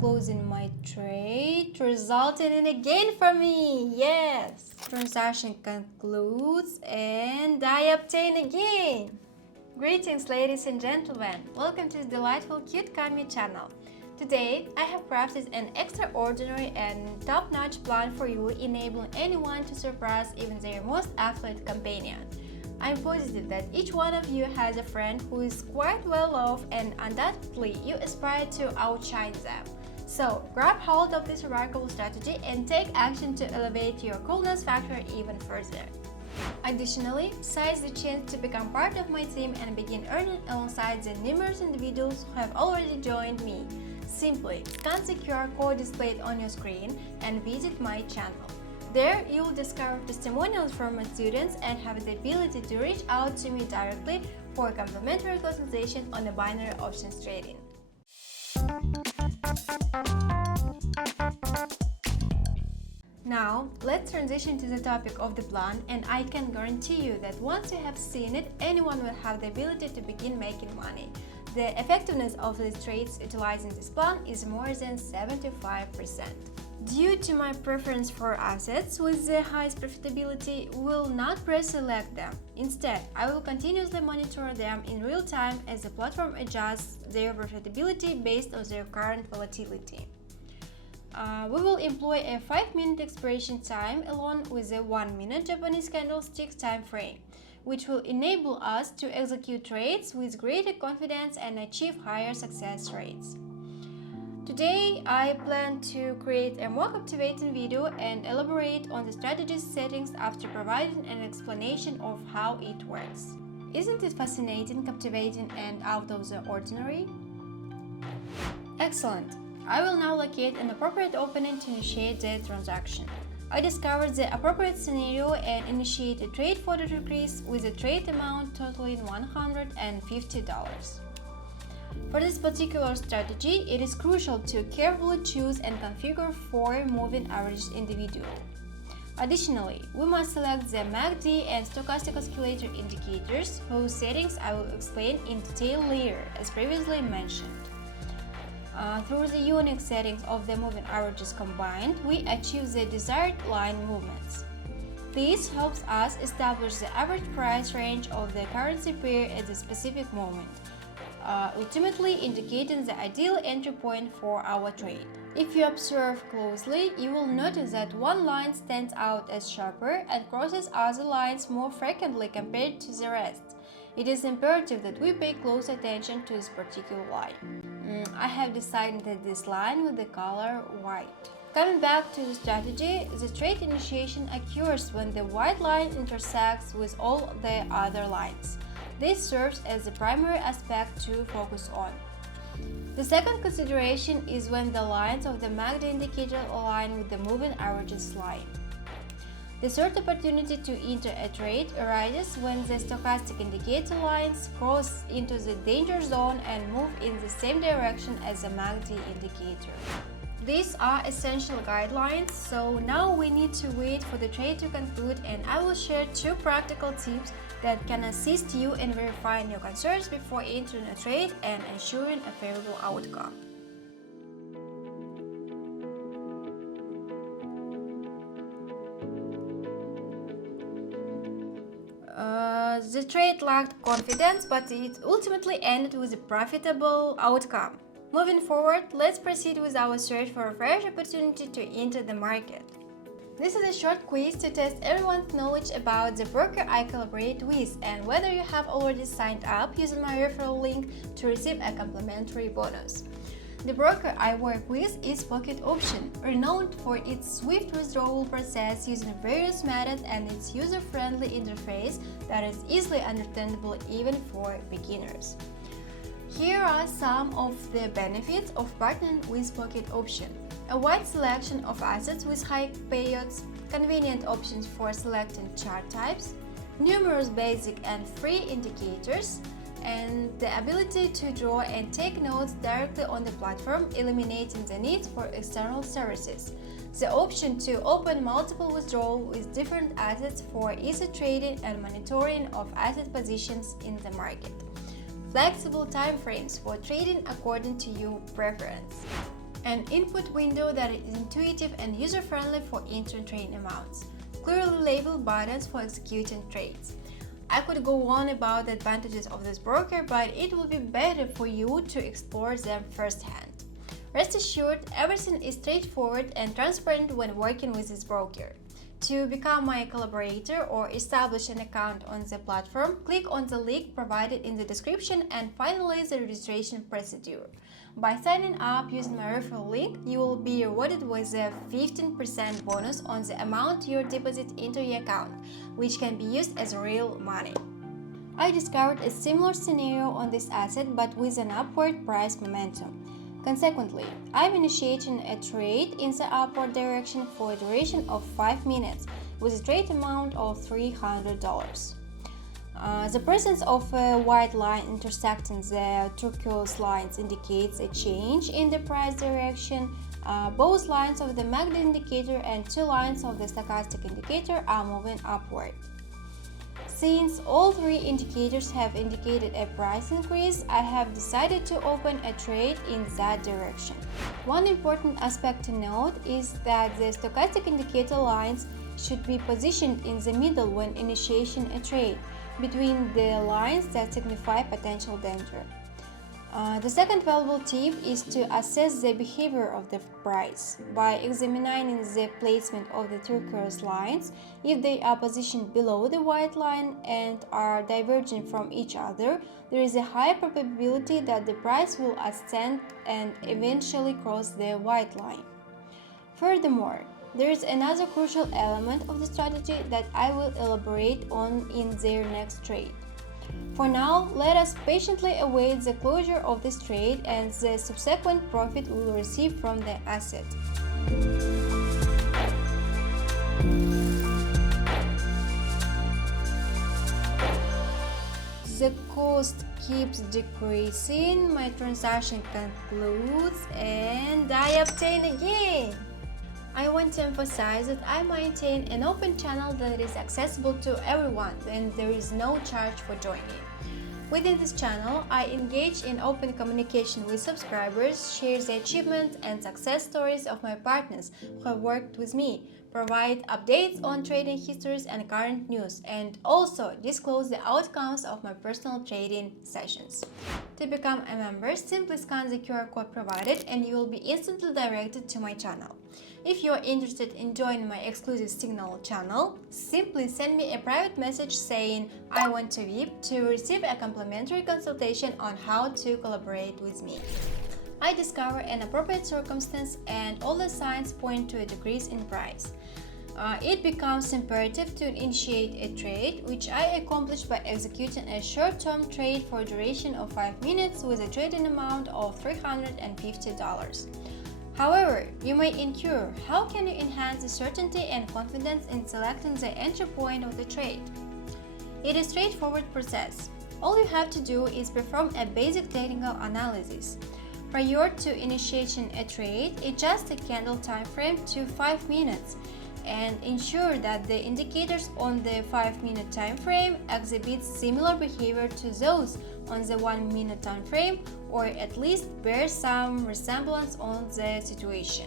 closing my trade, resulting in a gain for me. Yes! Transaction concludes and I obtain a gain. Greetings, ladies and gentlemen. Welcome to this delightful Cute Cami channel. Today, I have crafted an extraordinary and top-notch plan for you, enabling anyone to surpass even their most affluent companion. I'm positive that each one of you has a friend who is quite well off, and undoubtedly you aspire to outshine them. So, grab hold of this remarkable strategy and take action to elevate your coolness factor even further. Additionally, seize the chance to become part of my team and begin earning alongside the numerous individuals who have already joined me. Simply scan the QR code displayed on your screen and visit my channel. There, you will discover testimonials from my students and have the ability to reach out to me directly for a complimentary consultation on the binary options trading. Now, let's transition to the topic of the plan, and I can guarantee you that once you have seen it, anyone will have the ability to begin making money. The effectiveness of these trades utilizing this plan is more than 75%. Due to my preference for assets with the highest profitability, we will not pre-select them. Instead, I will continuously monitor them in real time as the platform adjusts their profitability based on their current volatility. We will employ a 5-minute expiration time along with a 1-minute Japanese candlestick time frame, which will enable us to execute trades with greater confidence and achieve higher success rates. Today, I plan to create a more captivating video and elaborate on the strategy's settings after providing an explanation of how it works. Isn't it fascinating, captivating, and out of the ordinary? Excellent! I will now locate an appropriate opening to initiate the transaction. I discovered the appropriate scenario and initiate a trade for the decrease with a trade amount totaling $150. For this particular strategy, it is crucial to carefully choose and configure 4 moving averages individually. Additionally, we must select the MACD and stochastic oscillator indicators, whose settings I will explain in detail later, as previously mentioned. Through the unique settings of the moving averages combined, we achieve the desired line movements. This helps us establish the average price range of the currency pair at the specific moment, ultimately indicating the ideal entry point for our trade. If you observe closely, you will notice that one line stands out as sharper and crosses other lines more frequently compared to the rest. It is imperative that we pay close attention to this particular line. I have decided that this line with the color white. Coming back to the strategy, the trade initiation occurs when the white line intersects with all the other lines. This serves as the primary aspect to focus on. The second consideration is when the lines of the MACD indicator align with the moving averages line. The third opportunity to enter a trade arises when the stochastic indicator lines cross into the danger zone and move in the same direction as the MACD indicator. These are essential guidelines, so now we need to wait for the trade to conclude, and I will share 2 practical tips that can assist you in verifying your concerns before entering a trade and ensuring a favorable outcome. The trade lacked confidence, but it ultimately ended with a profitable outcome. Moving forward, let's proceed with our search for a fresh opportunity to enter the market. This is a short quiz to test everyone's knowledge about the broker I collaborate with and whether you have already signed up using my referral link to receive a complimentary bonus. The broker I work with is Pocket Option, renowned for its swift withdrawal process using various methods and its user-friendly interface that is easily understandable even for beginners. Here are some of the benefits of partnering with Pocket Option. A wide selection of assets with high payouts, convenient options for selecting chart types, numerous basic and free indicators, and the ability to draw and take notes directly on the platform, eliminating the need for external services. The option to open multiple withdrawals with different assets for easy trading and monitoring of asset positions in the market. Flexible timeframes for trading according to your preference. An input window that is intuitive and user-friendly for entering trade amounts. Clearly labeled buttons for executing trades. I could go on about the advantages of this broker, but it will be better for you to explore them firsthand. Rest assured, everything is straightforward and transparent when working with this broker. To become my collaborator or establish an account on the platform, click on the link provided in the description and finalize the registration procedure. By signing up using my referral link, you will be rewarded with a 15% bonus on the amount you deposit into your account, which can be used as real money. I discovered a similar scenario on this asset but with an upward price momentum. Consequently, I'm initiating a trade in the upward direction for a duration of 5 minutes with a trade amount of $300. The presence of a white line intersecting the turquoise lines indicates a change in the price direction. Both lines of the MACD indicator and 2 lines of the stochastic indicator are moving upward. Since all 3 indicators have indicated a price increase, I have decided to open a trade in that direction. One important aspect to note is that the stochastic indicator lines should be positioned in the middle when initiating a trade, between the lines that signify potential danger. The second valuable tip is to assess the behavior of the price by examining the placement of the turquoise lines. If they are positioned below the white line and are diverging from each other, there is a high probability that the price will ascend and eventually cross the white line. Furthermore, there is another crucial element of the strategy that I will elaborate on in their next trade. For now, let us patiently await the closure of this trade and the subsequent profit we will receive from the asset. The cost keeps decreasing, my transaction concludes, and I obtain again! I want to emphasize that I maintain an open channel that is accessible to everyone and there is no charge for joining. Within this channel, I engage in open communication with subscribers, share the achievements and success stories of my partners who have worked with me, provide updates on trading histories and current news, and also disclose the outcomes of my personal trading sessions. To become a member, simply scan the QR code provided and you will be instantly directed to my channel. If you are interested in joining my exclusive Signal channel, simply send me a private message saying I want to VIP to receive a complimentary consultation on how to collaborate with me. I discover an appropriate circumstance and all the signs point to a decrease in price. It becomes imperative to initiate a trade, which I accomplish by executing a short-term trade for a duration of 5 minutes with a trading amount of $350. However, you may inquire, how can you enhance the certainty and confidence in selecting the entry point of the trade? It is a straightforward process. All you have to do is perform a basic technical analysis. Prior to initiating a trade, adjust the candle time frame to 5 minutes and ensure that the indicators on the 5-minute time frame exhibit similar behavior to those on the 1-minute time frame, or at least bear some resemblance on the situation.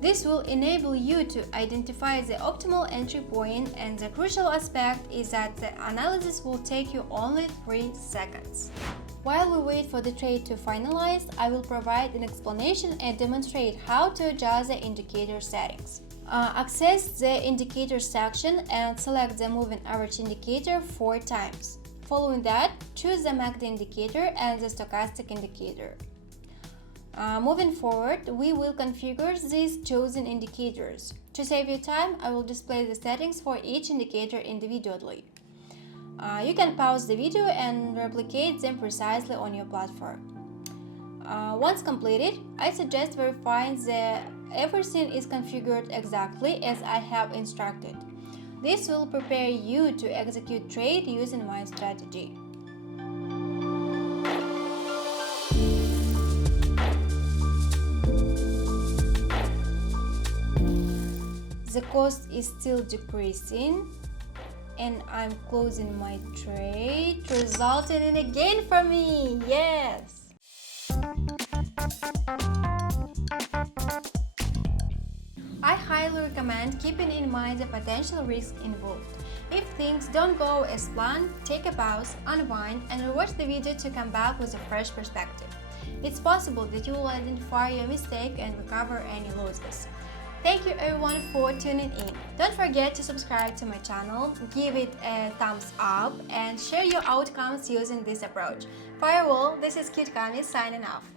This will enable you to identify the optimal entry point, and the crucial aspect is that the analysis will take you only 3 seconds. While we wait for the trade to finalize, I will provide an explanation and demonstrate how to adjust the indicator settings. Access the indicator section and select the moving average indicator 4 times. Following that, choose the MACD indicator and the stochastic indicator. Moving forward, we will configure these chosen indicators. To save you time, I will display the settings for each indicator individually. You can pause the video and replicate them precisely on your platform. Once completed, I suggest verifying that everything is configured exactly as I have instructed. This will prepare you to execute trade using my strategy. The cost is still decreasing and I'm closing my trade, resulting in a gain for me. Yes! I highly recommend keeping in mind the potential risks involved. If things don't go as planned, take a pause, unwind, and rewatch the video to come back with a fresh perspective. It's possible that you will identify your mistake and recover any losses. Thank you everyone for tuning in. Don't forget to subscribe to my channel, give it a thumbs up, and share your outcomes using this approach. Farewell, this is Cute Cami signing off.